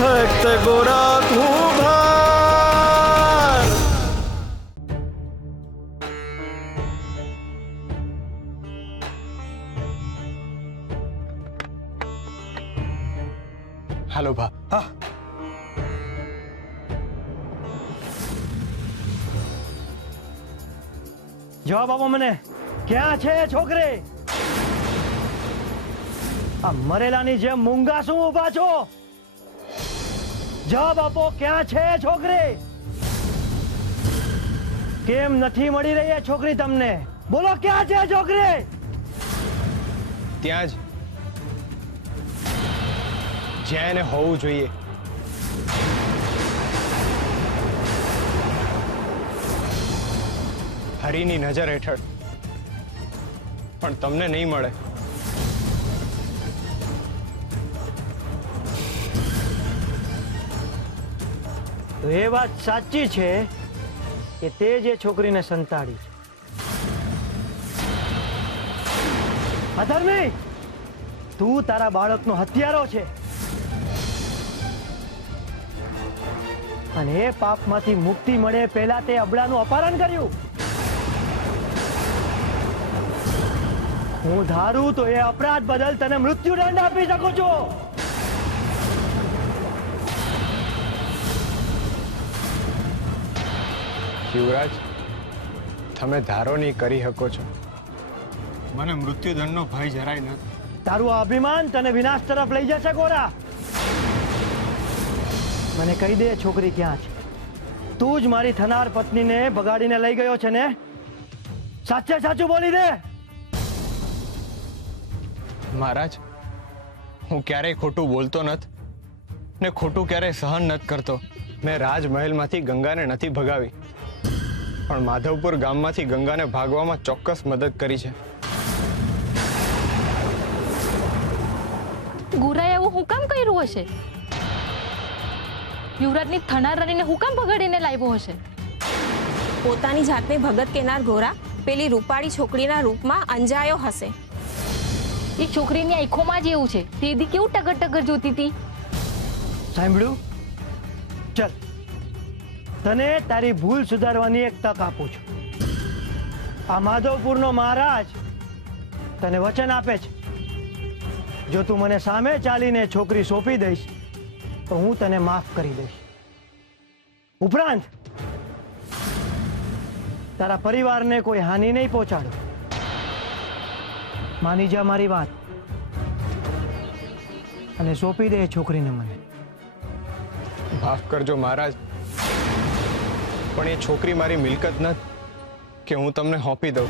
ફક્ત ગોરા કુંભાર. હાલો ભા. હા, જવાબ આપો મને, ક્યાં છે એ છોકરી? આ મરેલાની જેમ મૂંગા શું ઊભા છો? જવાબ આપો, ક્યાં છે એ છોકરી? કેમ નથી મળી રહી એ છોકરી તમને? બોલો, ક્યાં છે એ છોકરી? ત્યાં જ જ્યાં એને હોવું જોઈએ. હરીની નજર હેઠળ. પણ તમને નહીં મળે. તો એ વાત સાચી છે કે તે જે છોકરીને સંતાડી છે. અધર્મી, તું તારા બાળકનો હત્યારો છે અને એ પાપમાંથી મુક્તિ મળે પહેલા તે અબળાનું અપહરણ કર્યું. હું ધારું તો એ અપરાધ બદલ તને મૃત્યુદંડ આપી શકું છું. યુવરાજ, તમે ધારો નહીં કરી શકો છો. મને મૃત્યુદંડનો ભય જરાય નથી. તારું આ અભિમાન તને વિનાશ તરફ લઈ જશે ગોરા. મને કહી દે છોકરી ક્યાં છે? તું જ મારી થનાર પત્નીને બગાડીને લઈ ગયો છે ને? સાચે સાચું બોલી દે. મહારાજ, હું ક્યારેય ખોટું બોલતો નથી ને ખોટું ક્યારેય સહન નથી કરતો. મેં રાજમહેલમાંથી ગંગાને નથી ભગાવી, પણ માધવપુર ગામમાંથી ગંગાને ભાગવામાં ચોક્કસ મદદ કરી છે. ગોરાએ એવું હું કામ કર્યું હશે? યુવરાજની થનાર રાણીને હું કામ ભગાડીને લાવ્યો હશે? પોતાની જાતને ભગત કેનાર ગોરા પેલી રૂપાળી છોકરીના રૂપમાં અંજાયો હશે. એ છોકરીની આંખોમાં જ એવું છે. તે દી કેવું ટગર ટગર જોતી હતી. સાંભળ્યું? ચલ, તને તારી ભૂલ સુધારવાની એક તક આપું છું. આ માધવપુરનો મહારાજ તને વચન આપે છે, જો તું મને સામે ચાલીને છોકરી સોંપી દઈશ તો હું તને માફ કરી દઈશ. ઉપરાંત તારા પરિવારને કોઈ હાનિ નહીં પહોંચાડો. માની જા મારી વાત અને સોંપી દે એ છોકરીને મને. માફ કરજો મહારાજ, પણ એ છોકરી મારી મિલકત નથી કે હું તમને સોંપી દઉં.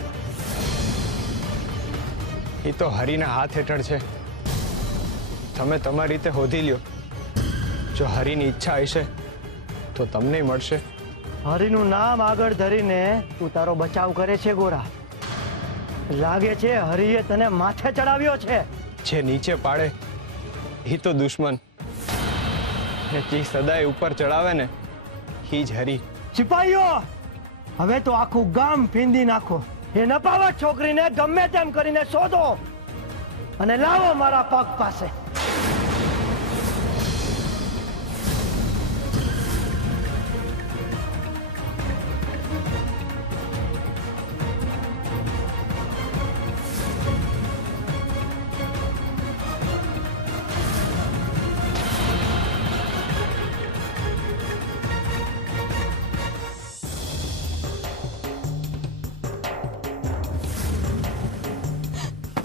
એ તો હરીના હાથ હેઠળ છે. તમે તમારી રીતે હોધી લ્યો. જો હરીની ઈચ્છા હશે તો તમને મળશે. હરિનું નામ આગળ ધરીને તું તારો બચાવ કરે છે ગોરા. લાગે છે હરિએ તને માથે ચડાવ્યો છે. જે નીચે પાડે એ તો દુશ્મન, ને જે સદાય ઉપર ચડાવે ને એ જ હરી. સિપાહીઓ, હવે તો આખું ગામ ફીંદી નાખો. એ નપાવત છોકરીને ગમે તેમ કરીને શોધો અને લાવો મારા પગ પાસે.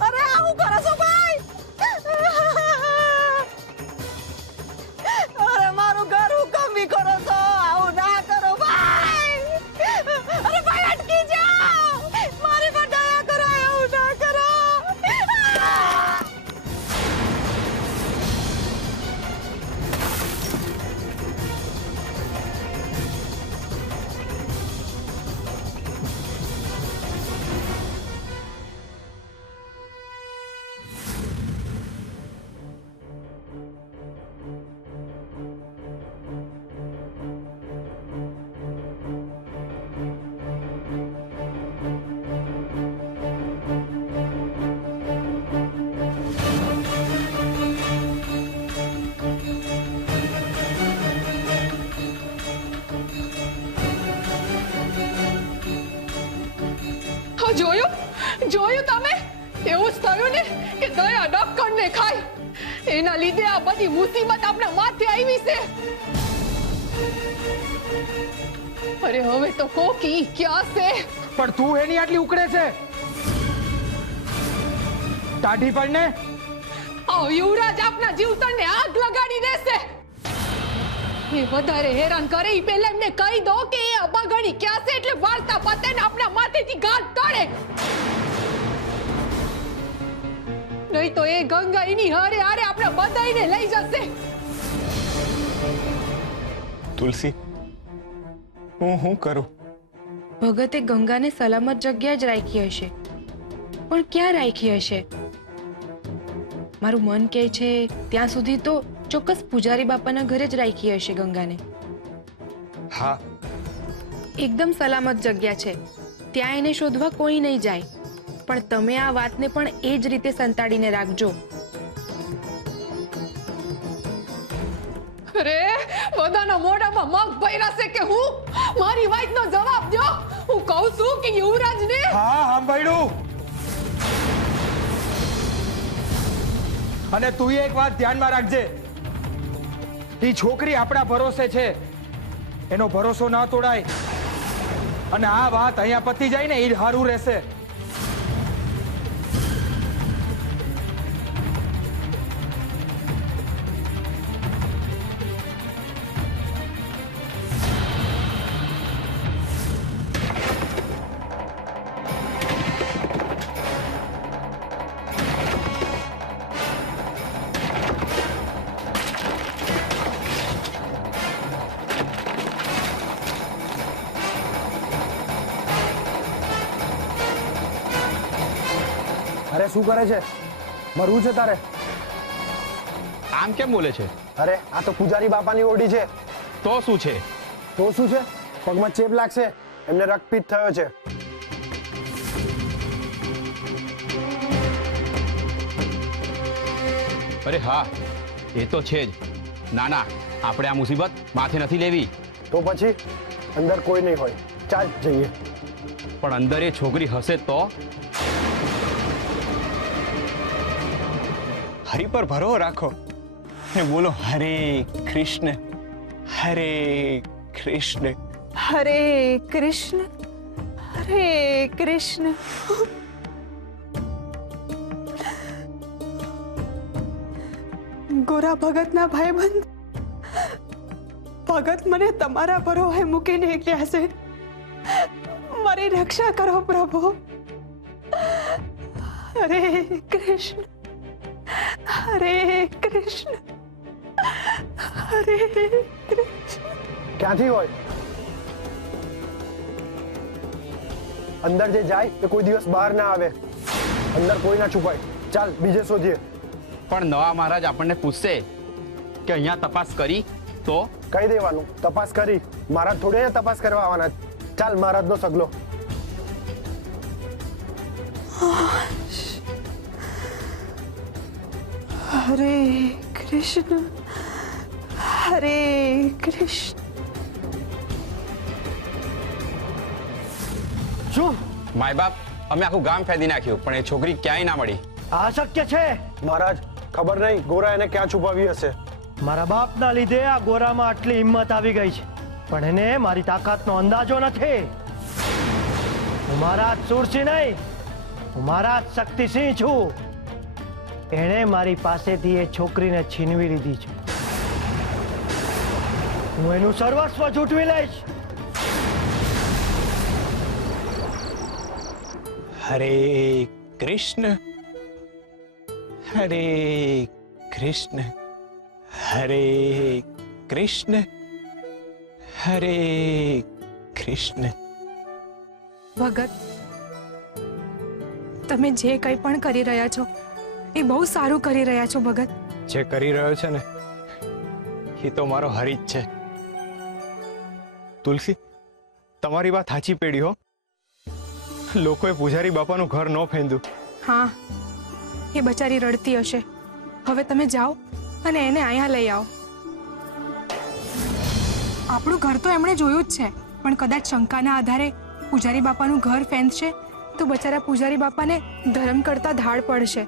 અરે આ હું કરો છો ભાઈ? જોયું તમે? એવું જ થયું ને કે દયા ડક્કરને ખાય. એના લીધે આ બધી મુસીબત આપણા માથે આવી છે. અરે હવે તો કોકી ક્યાં છે? પણ તું એની આટલી ઉકળે છે? ટાઢી પડને. આ યુવરાજ આપના જીવતરને આગ લગાડી દેશે. એ વધારે હેરાન કરે ઈ પહેલા એમને કહી દો કે એ અબાગણી ક્યાં છે, એટલે વાર્તા પતે ને આપણા માથેથી ગાંઠ તોડે. નહીં તો એ ગંગા એની હારે હારે આપણે બધાઈને લઈ જશે. તુલસી, હું કરું? ભગતે ગંગાને સલામત જગ્યા જ રાખી હશે, પણ ક્યાં રાખી હશે? મારું મન કહે છે ત્યાં સુધી તો ચોક્કસ પૂજારી બાપાના ઘરે જ રાખી હશે ગંગાને. હા, એકદમ સલામત જગ્યા છે, ત્યાં એને શોધવા કોઈ નહીં જાય. પણ તમે આ વાતને પણ એ જ રીતે સંતાડીને રાખજો. અરે બધાના મોઢામાં મગ ભર્યા છે કે હું? મારી વાતનો જવાબ દો. હું કહું છું કે યુવરાજને હા, સાંભળ્યું. અને તું એક વાત ધ્યાનમાં રાખજે, ઈ છોકરી આપણા ભરોસે છે, એનો ભરોસો ના તોડાય. અને આ વાત અહીંયા પતી જાય ને એ સારું રહેશે. અરે શું કરે છે? મરવું છે તારે? આમ કેમ બોલે છે? અરે આ તો પૂજારી બાપાની ઓરડી છે. તો શું છે? તો શું છે? પગમાં ચેપ લાગશે, એમને રક્તપિત્ત થયો છે. અરે હા, એ તો છે જ. ના ના, આપણે આ મુસીબત માથે નથી લેવી. તો પછી અંદર કોઈ નહીં હોય, ચાલ જઈએ. પણ અંદર એ છોકરી હશે તો? હરિ પર ભરોસો રાખો ને બોલો હરે કૃષ્ણ, હરે કૃષ્ણ. હરે કૃષ્ણ, હરે કૃષ્ણ. ગોરા ભગતના ભાઈબંધ ભગત મને તમારા ભરોસે મૂકીને ગયા છે. મારી રક્ષા કરો પ્રભુ. હરે કૃષ્ણ, હરે કૃષ્ણ, હરે કૃષ્ણ. ક્યાંથી હોય? અંદર જે જાય એ કોઈ દિવસ બહાર ના આવે. અંદર કોઈ ના છુપાય. ચાલ બીજે શોધીએ. પણ નવા મહારાજ આપણને પૂછશે કે અહીંયા તપાસ કરી તો? કહી દેવાનું તપાસ કરી. મહારાજ થોડે તપાસ કરવા આવવાના. ચાલ મહારાજનો સગલો. હરે કૃષ્ણ, હરે કૃષ્ણ. શું માય બાપ, અમે આખું ગામ ફેદી નાખ્યું, પણ એ છોકરી ક્યાંય ના મળી. આ શક્ય છે? મહારાજ ખબર નહીં ગોરા એને ક્યાં છુપાવી હશે. મારા બાપના લીધે આ ગોરામાં આટલી હિંમત આવી ગઈ છે, પણ એને મારી તાકાતનો અંદાજો નથી. હું મહારાજ સુરસિંહ નહીં, હું મહારાજ શક્તિસિંહ છું. એણે મારી પાસેથી એ છોકરીને છીનવી લીધી છે. હું એનું સર્વસ્વ ઝૂંટવી લઈશ. હરે કૃષ્ણ, હરે કૃષ્ણ, હરે કૃષ્ણ, હરે કૃષ્ણ. ભગત, તમે જે કંઈ પણ કરી રહ્યા છો એ બહુ સારું કરી રહ્યા છો ભગત. જે કરી રહ્યો છે ને એ તો મારો હરી જ છે. તુલસી, તમારી વાત સાચી પેઢી હો. લોકોએ પૂજારી બાપાનું ઘર ન ફેંદ્યું. હા, એ બચારી રડતી હશે. હવે તમે જાઓ અને એને અહીંયા લઈ આવો. આપણું ઘર તો એમણે જોયું જ છે, પણ કદાચ શંકાના આધારે પૂજારી બાપાનું ઘર ફેંદશે તો બચારા પૂજારી બાપાને ધર્મ કરતા ધાડ પડશે.